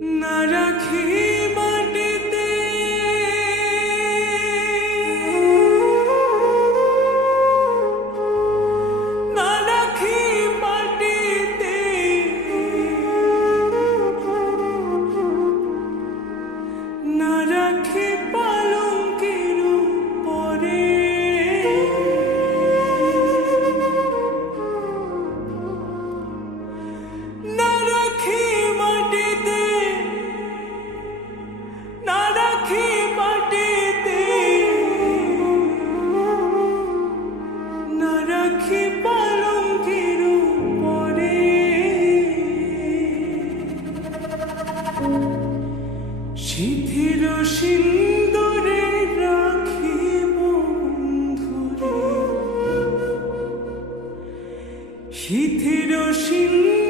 나를 기 শিথির সিন্দুরে রাখিব বন্ধুরে। শিথির সিন্দুরে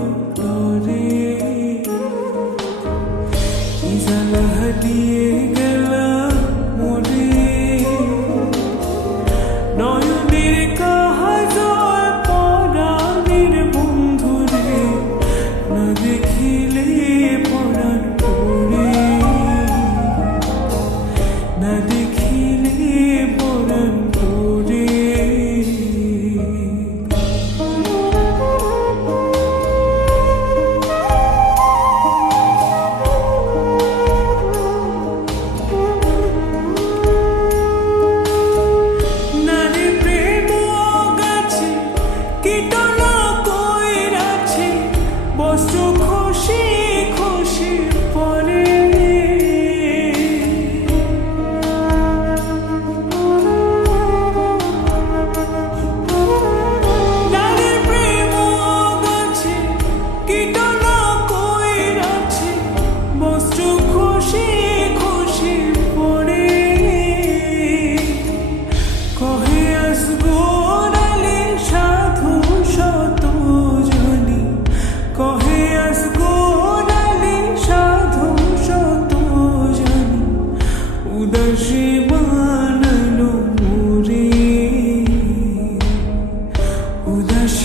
you.